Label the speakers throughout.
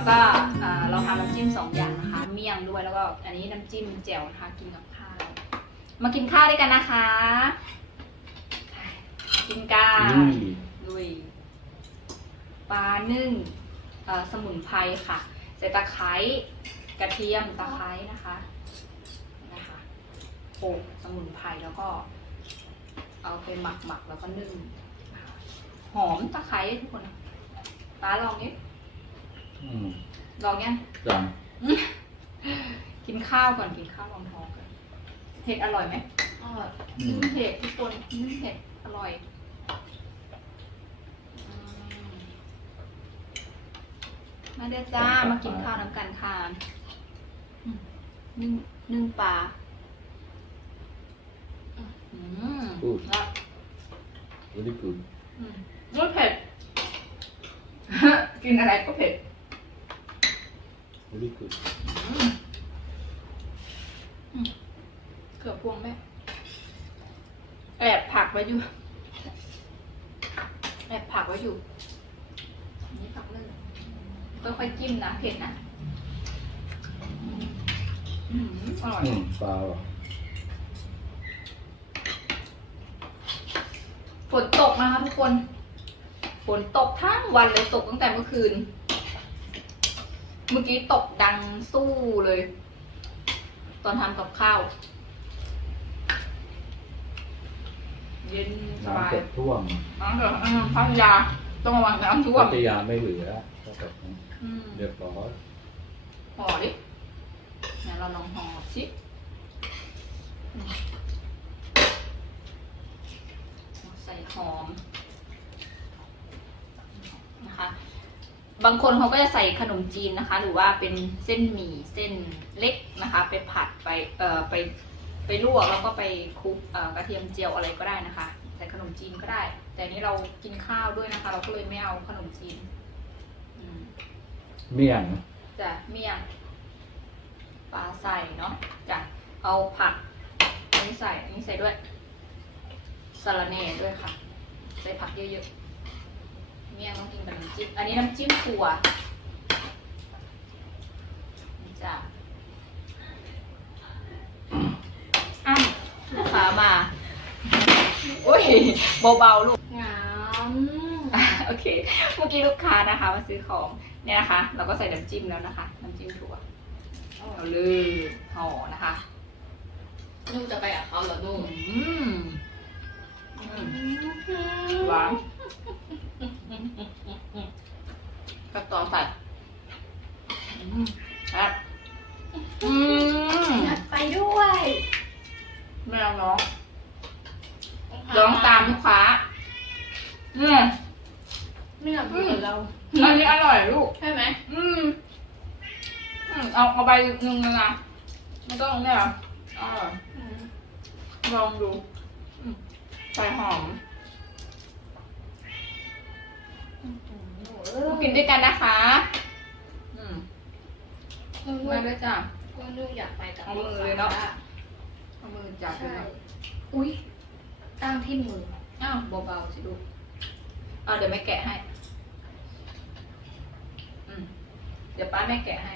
Speaker 1: แล้วก็เอ่อเราทำน้ำจิ้มสองอย่างนะคะ เมี่ยงด้วยแล้วก็อันนี้น้ำจิ้มแจ่วนะคะกินกับข้าว มากินข้าวด้วยกันนะคะ กินกัน
Speaker 2: ลุย
Speaker 1: ลุยปลานึ่งเอ่อสมุนไพรค่ะ ใส่ตะไคร้กระเทียมตะไคร้นะคะนะคะโขลกสมุนไพรแล้วก็ เอาไปหมักหมักแล้วก็นึ่งนะคะหอมตะไคร้ทุกคนป้าลองนี้
Speaker 2: อืม
Speaker 1: ลองยัง
Speaker 2: จัง
Speaker 1: กินข้าวก่อนกินข้าวรองท้องกันเห็ดอร่อยไหม
Speaker 3: อร่อย
Speaker 2: อืม
Speaker 1: เห็ดทุกคนนึ่งเห็ดอร่อยอืมมาเด้อจ้ามากินข้าวน้ำกันค่ะอืมนึ่งนึ่งปลาอืมแล้ว
Speaker 2: very good
Speaker 1: อืมไม่เผ็ด กินอะไรก็เผ็ด
Speaker 2: very good
Speaker 1: อืมอืมเกือบพวงแม่แอบผักไว้อยู่ แอบผักไว้อยู่อันนี่ผักนึ่งค่อยๆจิ้มนะเผ็ดนะอืมอร่อย
Speaker 2: อืมปลาว่ะ
Speaker 1: ฝนตกนะคะทุกคน ฝนตกทั้งวันเลยตกตั้งแต่เมื่อคืน เมื่อกี้ตกดังสู้เลย ตอนทำกับข้าว เย็นสบา
Speaker 2: น้ำ
Speaker 1: ย
Speaker 2: เกือบท่วม
Speaker 1: น้ำเถอะอืมพัทยาต้องระวังน้ำท่วม
Speaker 2: พัทยาไม่เหลือก็แบบนี้
Speaker 1: อืม
Speaker 2: เรียบร้อย
Speaker 1: ห่อดิเนี่ยเราลองห่อสิอืมใส่หอมนะคะ บางคนเขาก็จะใส่ขนมจีนนะคะ หรือว่าเป็นเส้นหมี่เส้นเล็กนะคะ ไปผัดไปเอ่อไปไปลวกแล้วก็ไปคลุกเอ่อกระเทียมเจียวอะไรก็ได้นะคะ ใส่ขนมจีนก็ได้ แต่อันนี้เรากินข้าวด้วยนะคะ เราก็เลยไม่เอาขนมจีนอืม
Speaker 2: เมี่ยงนะ
Speaker 1: จะเมี่ยงปลาใส่เนาะจะเอาผักอันนี้ใส่อันนี้ใส่ด้วยสาระเน่ด้วยค่ะ ใส่ผักเยอะๆเมี่ยงต้องกินกับน้ำจิ้ม อันนี้น้ำจิ้มถั่วนี่จ้ะอ้ำลูกค้ามา โอ้ยเบาๆลูก
Speaker 3: งาม
Speaker 1: อะโอเค เมื่อกี้ลูกค้านะคะมาซื้อของ เนี่ยนะคะ เราก็ใส่น้ำจิ้มแล้วนะคะ น้ำจิ้มถั่วเอาเลยห่อนะคะ
Speaker 3: ลูกจะไปกับเขาเหรอลู
Speaker 1: อื
Speaker 3: ก
Speaker 1: มอืมหวาน กับต่อใส่ครับอืม
Speaker 3: ไปด้วย
Speaker 1: ไม่เอาน้องร้องตามลูกค้าอืม
Speaker 3: ไม่อยากอยู่กับเรา
Speaker 1: อันนี้อร่อยลูก
Speaker 3: ใช่ไหม
Speaker 1: อืมอืมเอาเอาไปหนึ่งนะไม่ต้องเนี่ยอร่อยลองดูใส่หอม มากินด้วยกันนะคะ อืม
Speaker 3: ลู
Speaker 1: มากด้วยจ้ะ
Speaker 3: ลูกอยากไปกับ
Speaker 1: เอามือเลยเนาะเอามือจับไป
Speaker 3: ใช่
Speaker 1: หน่อย
Speaker 3: อุ้ยตั้งที่มือ
Speaker 1: อ้าวเบาๆสิลูกเอาเดี๋ยวแม่แกะให้ อืมเดี๋ยวป้าแม่แกะให้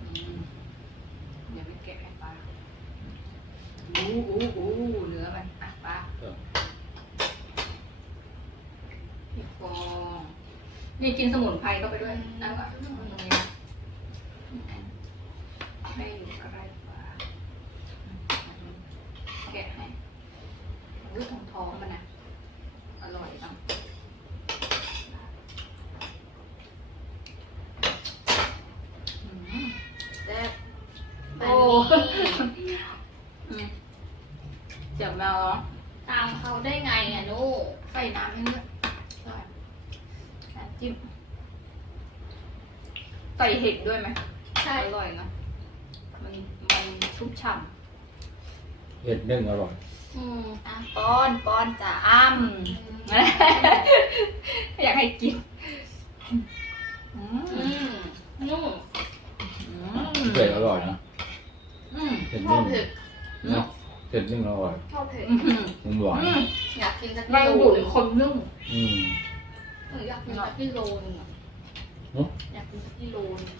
Speaker 1: อืมเดี๋ยวแม่แกะให้ป้าอู้อู้อู้เนื้อมันอะป้า
Speaker 2: เออ
Speaker 1: พี่ฟอง นี่กินสมุนไพรเข้าไปด้วยนั่นก็ตรงนี้นะไม่อยู่ก็ได้ป้าแกะให้อุ้ยท้องท้องมันนะอร่อยจังอืมแซ่บ
Speaker 3: อั
Speaker 1: โอ้
Speaker 3: นนี้
Speaker 1: อืมเจ็บแมวเหรอ
Speaker 3: ตามเขาได้ไงอะลูก
Speaker 1: ใส่น้ำให้เยอะใช่น้ำ จิ้มใส่เห็ดด้วยไหม
Speaker 3: ใช่
Speaker 1: อร่อยนะมันมันชุ่มฉ่
Speaker 2: เห็ดนึ่งอร่อย
Speaker 3: อืมำ
Speaker 1: อะป้อนป้อนจ้าอ้ำ อยากให้กินอืม
Speaker 3: อืมนุ่ม
Speaker 1: อืม
Speaker 2: เผ็ดอร่อยนะ
Speaker 1: อืม
Speaker 2: เห็ด
Speaker 3: ชอ
Speaker 2: นึ่
Speaker 3: บ
Speaker 2: ง
Speaker 3: เผ็ด
Speaker 2: เนาะเห็ดนึ่งอร่อย
Speaker 3: ชอบเผ็ด
Speaker 1: อื้อหือ
Speaker 2: มันหวาน
Speaker 1: อืม
Speaker 3: อยากกินสัก
Speaker 1: มัน
Speaker 3: กิ
Speaker 1: อ
Speaker 3: โล
Speaker 1: ยู่
Speaker 3: ห
Speaker 1: ใน
Speaker 3: นึ่ง
Speaker 1: คนนึ่ง
Speaker 2: อืม
Speaker 3: เอออยา กกินสักกิโลหนึงอะ
Speaker 2: หึ
Speaker 3: อยากกินสักกิโลหนึง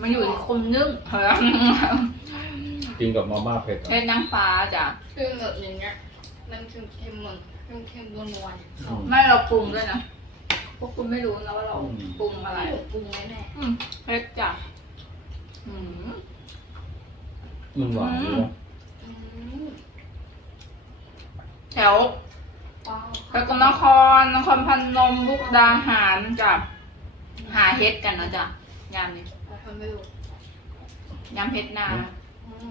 Speaker 1: มันอยู่ในคนนึ่งเฮ้ย
Speaker 2: กินกับมาม่าเผ็ดอะ
Speaker 1: เผ็ดนางฟ้าจ้ะ
Speaker 3: คือแบบอย่างเงี้ย มันเค็มๆเหมือนเค็มๆนัวๆเนี่ยชอบ
Speaker 1: ไม่เราปรุงด้วยนะพวกคุณไม่รู้นะว่าเราปรุงอะไร
Speaker 3: ไม่ปรุงไหมแม่
Speaker 1: อืมเผ็ดจ้ะอืม
Speaker 2: มันหวานดีนะ
Speaker 3: อืม
Speaker 1: แถว
Speaker 3: ว้าว
Speaker 1: ไปกนคร นครพนมบุกดาหารจ้ะหาเฮ็ดกันนะจ้ะยามนี้
Speaker 3: เราทำไม่รู้
Speaker 1: ยามเฮ็ดนา
Speaker 3: อืม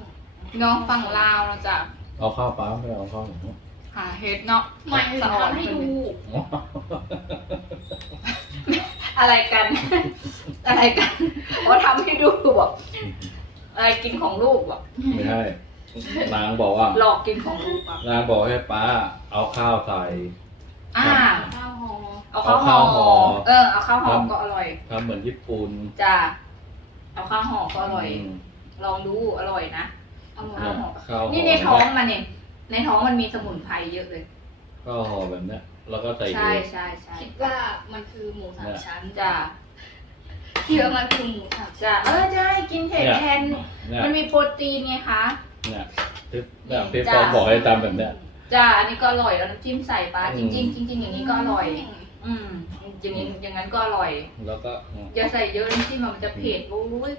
Speaker 1: น้องฝั่งลาวนะจ้ะ
Speaker 2: เอาข้าวปลาไม่เอาข้าวหมู
Speaker 1: หาเฮ็ดเนาะ
Speaker 3: ไม่ถึงทำให้ดู
Speaker 1: อะไรกัน อะไรกันว่าทำให้ดูบอกอะไรกินของลูกบอก
Speaker 2: ไม่ใช่ นางบอกว่า
Speaker 1: หลอกกินของลูกบอก
Speaker 2: นางบอกให้ป้าเอาข้าวใส่
Speaker 1: อ่า
Speaker 3: ข้าวหอ
Speaker 1: เอาข้าวห่
Speaker 2: เอาข้าวห่
Speaker 1: อ
Speaker 2: อ
Speaker 1: เออ เอาข้าวห่อก็อร่อย
Speaker 2: ทำเหมือนญี่ปุ่น
Speaker 1: จ้ะเอาข้าวห่อก็อร่อย
Speaker 2: ม
Speaker 1: ลองดูอร่อยนะ
Speaker 3: อร่อย
Speaker 1: ข้าวห่อ
Speaker 2: ข้าวห่อ
Speaker 1: นี่ในท้องมันเนี่ย ในท้องมันมีสมุนไพรเยอะเลย
Speaker 2: ข้าวห่อแบบเนี้ยแล้วก็ใส่
Speaker 1: ใช่
Speaker 2: เยอะ
Speaker 1: ใช่ใช่
Speaker 3: คิดว่ามันคือหมูสามชั้น
Speaker 1: จ้ะ
Speaker 3: คิดว่ามันคือหมูสามชั้น
Speaker 1: จ้ะเออใช่กินเผ็ดแทน
Speaker 2: เนี่ย
Speaker 1: มันมีโปรตีนไงคะ
Speaker 2: เนี่ยที่เนี่ยที่ฟองบอกให้ทำแบบเนี้ย
Speaker 1: จ้ะอันนี้ก็อร่อยแล้วน้ำจิ้มใส่ปลา
Speaker 2: อื
Speaker 1: จ
Speaker 2: ม
Speaker 1: ริง ๆ จริง ๆ อย่างนี้ก็อร่อย อืมอย่างนี้อย่างนั้นก็อร่อย
Speaker 2: แล้วก็อืม
Speaker 1: อย่าใส่เยอะน้ำจิ้มมันจะเผ็ดโอ้ย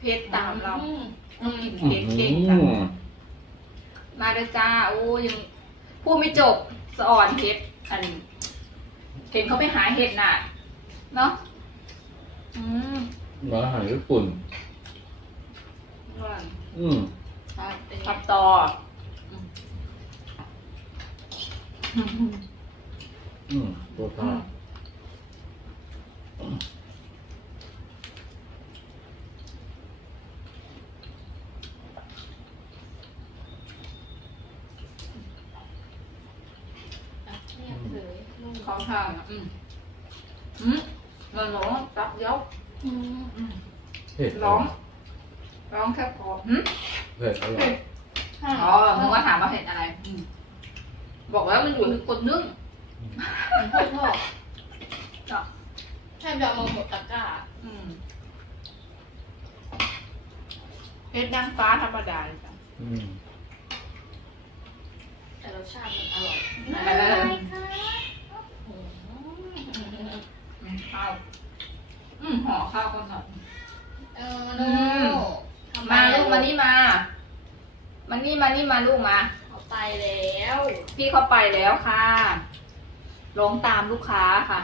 Speaker 1: เผ็ดตามเรา
Speaker 3: อืม
Speaker 1: อืมเผ็ดเก่งค่ะมาเด้อจ้าโอ้ยังพูดไม่จบสะอ่อนเผ็ดอันเห็นเขาไปหาเห็ดน่ะเนาะอืม
Speaker 2: ร้านอาหารญี่ปุ่น
Speaker 1: อร่อย
Speaker 2: อืม
Speaker 3: ใช่เป็นไง
Speaker 1: ตับต่ออืม
Speaker 2: อืมตัวทอด
Speaker 3: อะเนี่ยเผยนุ่ม
Speaker 1: ขอทานอะอืมอืมมันร้องตับยก
Speaker 3: อืม
Speaker 1: อืม
Speaker 2: เผ็ด
Speaker 1: ร้องร้องแค่พออืม
Speaker 2: เผ็ดอร่อย
Speaker 3: ใช่
Speaker 1: อ๋อนึกว่าถามว่าเห็ดอะไรอืมบอกแล้วมันอยู่ในกดนึ่ง
Speaker 3: มันพ่อพ่อ
Speaker 1: เนาะ
Speaker 3: แทบจะเอามาหมดตะกร้า
Speaker 1: อืมเห็ดนางฟ้าธรรมดาเลยจ้ะ
Speaker 2: อืม
Speaker 3: แต่รสชาติมันอร่อย
Speaker 1: เออ
Speaker 3: ค่ะ
Speaker 1: อืมข้าวอืมห่อข้าวก่อนหน่อย
Speaker 3: เออโน่ทำไมา
Speaker 1: ลูกมานี่มา มานี่มานี่มาลูกมา
Speaker 3: เอาไปแล้ว
Speaker 1: พี่เข้าไปแล้วค่ะร้องตามลูกค้าค่ะ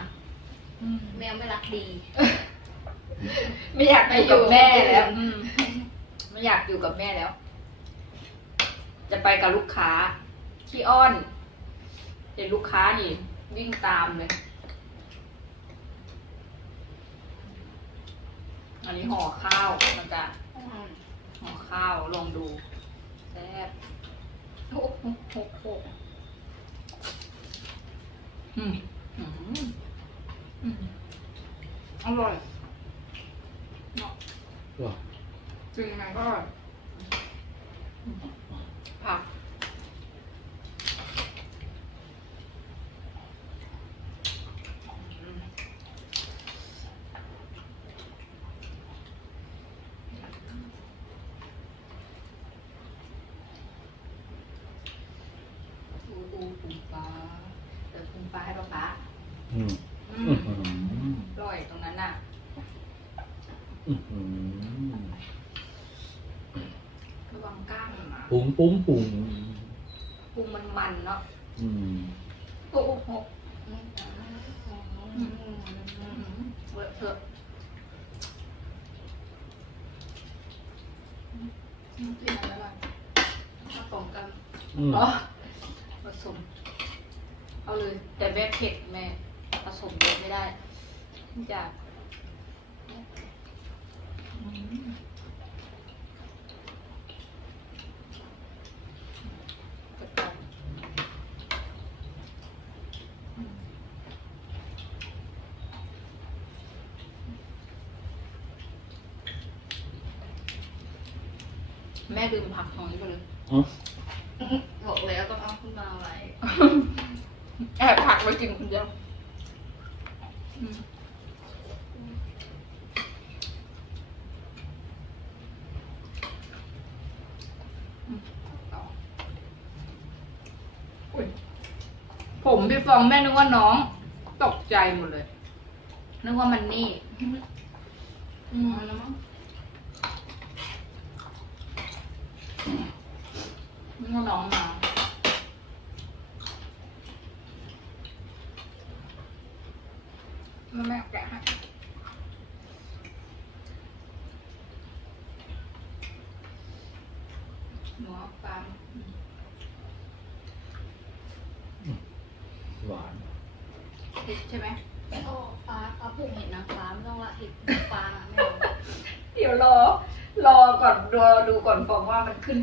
Speaker 3: แมวไม่รักดี
Speaker 1: ไม่อยากไปอยู่กับแม่แล้วอืมไม่อยากอยู่กับแม่แล้ว จะไปกับลูกค้าพี่อ้อนเห็นลูกค้านี่ วิ่งตามเลย อันนี้ห่อข้าวมันจะห่อข้าวลองดู แซ่บโอ้โหโหโหอืมอืมอืมอร่อยเนาะ
Speaker 2: ว้าว
Speaker 1: จริงมันก็อร่อยอืมผักอืมอูอูปูปลาเดี๋ยวปูปลาให้ป๊าป๊า
Speaker 2: อืม
Speaker 1: อื
Speaker 2: อื้
Speaker 1: ม
Speaker 2: อหือ
Speaker 1: อร่อยตรงนั้นน่ะ
Speaker 2: อื้อหือ
Speaker 1: ระวังกล้างมันมา
Speaker 2: ปุ้งปุ้งปุ้ง
Speaker 1: ปรุงมันมันๆเนาะ
Speaker 2: อืม
Speaker 1: โอ้โห
Speaker 3: อืม
Speaker 1: อืมเลอะเทอะอืมกินอะไรบ้างผสมกัน
Speaker 2: อืม
Speaker 1: อ๋อผสม เอาเลย แต่แม่เผ็ดแม่ผสมเยอะไม่ได้อยาก แม่ลืมผักตรงนี้ไปเลย
Speaker 2: อ๋อ
Speaker 3: บอกแล้วต้องเอาขึ้นมาไว้
Speaker 1: แอบผักไว้กินคนเดียว อืมอืมต่ออุ๊ย ผมพี่ฟองแม่นึกว่าน้อง ตกใจหมดเลย นึกว่ามันนี่อืมแล้วมั้งนึกว่าน้องมา มันไม่เอาแกะให้หนูเอาปลา
Speaker 2: หวาน
Speaker 1: พริกใช่ไหม
Speaker 3: โอ้ฟ้าเขาปลูกเห็ดนางฟ้าไม่ต้องละเห็ดฟ้าไม่เอา
Speaker 1: เดี๋ยวรอ รอก่อนรอดูก่อนฟองว่ามันขึ้น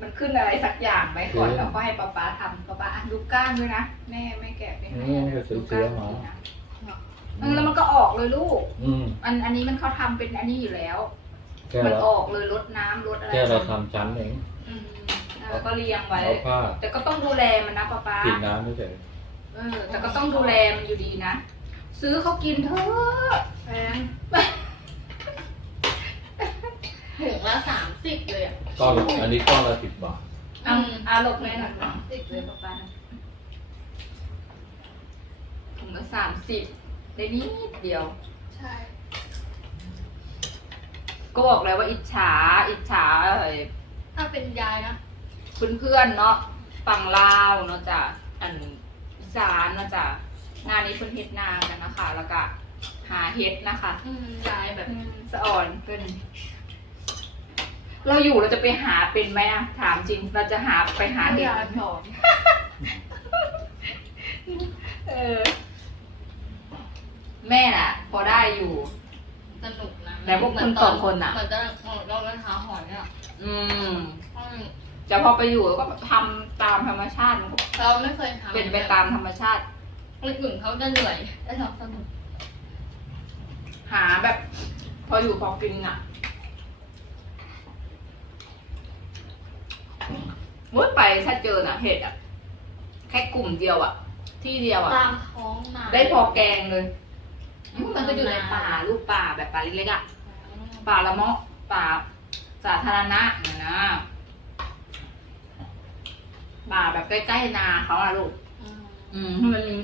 Speaker 1: มันขึ้นอะไรสักอย่างไหมก่อนแล้วก็ให้ป๊าป๊าทำป๊าป๊าอะดูก้านด้วยนะแม่ไม่แกะไปให้
Speaker 2: อืมไปซื้อเชื้อมา
Speaker 1: เออแล้วมันก็ออกเลยลูก
Speaker 2: อืม
Speaker 1: อันอันนี้มันเขาทำเป็นอันนี้อยู่แล้ว
Speaker 2: แค่
Speaker 1: มัน
Speaker 2: เรา
Speaker 1: ออกเลยลดน้ำลดอะไร
Speaker 2: แค่เราทำชั้นเอง
Speaker 1: อืมแล้วก็เรียงไว้
Speaker 2: เอาผ้า
Speaker 1: แต่ก็ต้องดูแลมันนะป๊าป๊า
Speaker 2: ปิดน้ำไม่เฉย
Speaker 1: เออ แต่ก็ต้องดูแลมันอยู่ดีนะ ซื้อเขากินเถอะ
Speaker 3: แพงถุงละสามสิบเลยอะ
Speaker 2: ก้อนละอันนี้ก้อนละสิบบาท
Speaker 1: เอาอาหลบแม่หน่อย
Speaker 3: สามสิบ
Speaker 1: เล
Speaker 3: เลยย
Speaker 1: ป๊าป๊านะถุงละสามสิบได้นิดเดียว
Speaker 3: ใช่
Speaker 1: ก็บอกแล้วว่าอิจฉา อิจฉาเอ่ย
Speaker 3: ถ้าเป็นยายนะ
Speaker 1: เพื่อนๆเนาะฝั่งลาวเนาะจ้ะอันอี สานเนาะจ้ะงานนี้เพิ่นเฮ็ดนากันนะคะ แล้วก็หาเฮ็ดนะคะ
Speaker 3: อืมยายแบบ
Speaker 1: สะอ่อนเพิ่นเราอยู่เราจะไปหาเป็นไหมอะถามจริง เราจะหาไปหาเห็ด
Speaker 3: ยายสอน
Speaker 1: เออ แม่น่ะ พอได้อยู่
Speaker 3: สนุกนะ
Speaker 1: แต่พวกคุณสองคนน่ะ
Speaker 3: เหมือนตอนเหมือนตอนนั้นหาหอยอะ
Speaker 1: อืม
Speaker 3: อืม
Speaker 1: แต่พอไปอยู่ก็ทำตามธรรมชาติมันก็
Speaker 3: เราไม่เคยทำ
Speaker 1: เป็นไปตามธรรมชาติ
Speaker 3: คนอื่นเขาจะเหนื่อยแต่เราสนุก
Speaker 1: หาแบบ พออยู่พอกินอะมุดไปถ้าเจอน่ะเห็ดอะ แค่กลุ่มเดียวอะ ที่เดียวอะ
Speaker 3: ตามท้องนา
Speaker 1: ได้พอแกงเลยมันก็อยู่ในป่าลูกป่าแบบป่าเล็กๆอะ ป่าละเมาะป่าสาธารณะเนี่ยนะ ป่าแบบใกล้ๆนาเขาอะลูก
Speaker 3: อืม
Speaker 1: อืมมันมี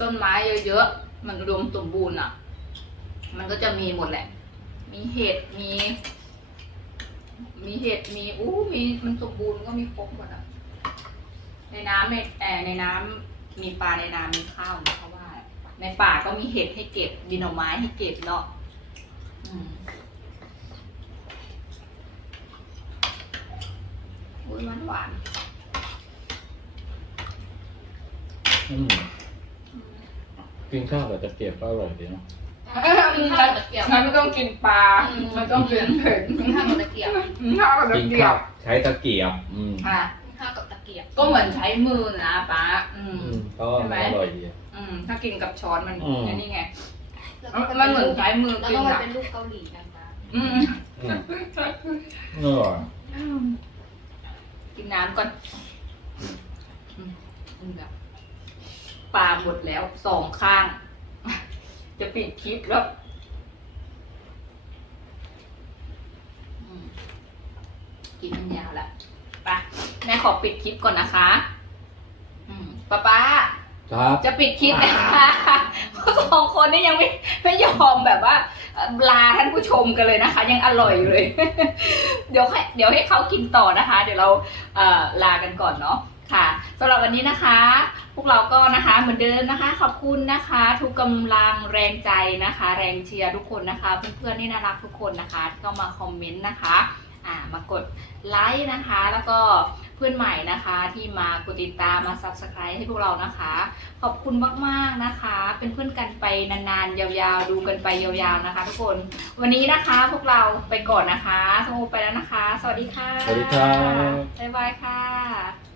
Speaker 1: ต้นไม้เยอะๆ มันอุดมสมบูรณ์อะมันก็จะมีหมดแหละ มีเห็ด มี มีเห็ด มี อู้ มีมันสมบูรณ์ก็มีครบหมดอะในน้ำในแออในน้ำมีปลาในน้ำมีข้าวนะเขาว่า ในป่าก็มีเห็ดให้เก็บดินหน่อไม้ให้เก็บเนาะอืมอุ้ยหวานหวาน
Speaker 2: อืมกินข้าวกับตะเกียบก็อร่อยดีเนาะ
Speaker 3: กินข้าวกับตะเกียบ
Speaker 1: มันไม่ต้องกินปลา
Speaker 3: อืม
Speaker 1: มันต้องกินเผ็ด
Speaker 3: กินข้าวกับตะเกียบ
Speaker 1: ข้าวกับตะ
Speaker 2: กิน
Speaker 1: เกีย
Speaker 2: ข้าว
Speaker 1: บ
Speaker 2: ใช้ตะเกียบ อืม
Speaker 1: อะ
Speaker 3: กินข้าวกับตะเกียบ
Speaker 1: ก็เหมือนใช้มือนะป้าอืม
Speaker 2: อืมเพราะว่ามันอร่อยดี
Speaker 1: อืม ถ้ากินกับช้อนมัน
Speaker 2: อืม
Speaker 1: นี่ไง
Speaker 3: แล้วก็
Speaker 1: มันเหมือนใช้มือ
Speaker 3: แล้ว
Speaker 1: กิ
Speaker 3: ก็
Speaker 1: น
Speaker 3: มัน
Speaker 1: อะ
Speaker 3: เป็นลูกเกาหลีกันจ้า
Speaker 1: อืม
Speaker 2: อืมอร่อย
Speaker 1: กินน้ำก่อนอืมอืมแบบ ปลาหมดแล้วสองข้าง จะปิดคลิปแล้วอืมกินมันยาวละไปแม่ขอปิดคลิปก่อนนะคะอืมป้าป้า
Speaker 2: ครับ
Speaker 1: จะปิดคลิปนะคะเพราะสองคนนี่ยังไม่ไม่ยอมแบบว่าเอ่อลาท่านผู้ชมกันเลยนะคะ ยังอร่อยอยู่เลย เดี๋ยวให้เดี๋ยวให้เขากินต่อนะคะ เดี๋ยวเราเอ่อลากันก่อนเนาะ ค่ะสำหรับวันนี้นะคะ พวกเราก็นะคะเหมือนเดิมนะคะ ขอบคุณนะคะ ทุกกำลังแรงใจนะคะ แรงเชียร์ทุกคนนะคะ เพื่อนๆนี่น่ารักทุกคนนะคะที่เข้ามาคอมเมนต์นะคะอ่ามากดไลค์นะคะ แล้วก็เพื่อนใหม่นะคะที่มากดติดตามมา subscribe ให้พวกเรานะคะ ขอบคุณมากๆนะคะ เป็นเพื่อนกันไปนานๆ ยาวๆ ดูกันไปยาวๆนะคะทุกคน วันนี้นะคะพวกเราไปก่อนนะคะสมโอไปแล้วนะคะ สวัสดีค่ะ
Speaker 2: สวัสดีครับ
Speaker 1: บ๊ายบายค่ะ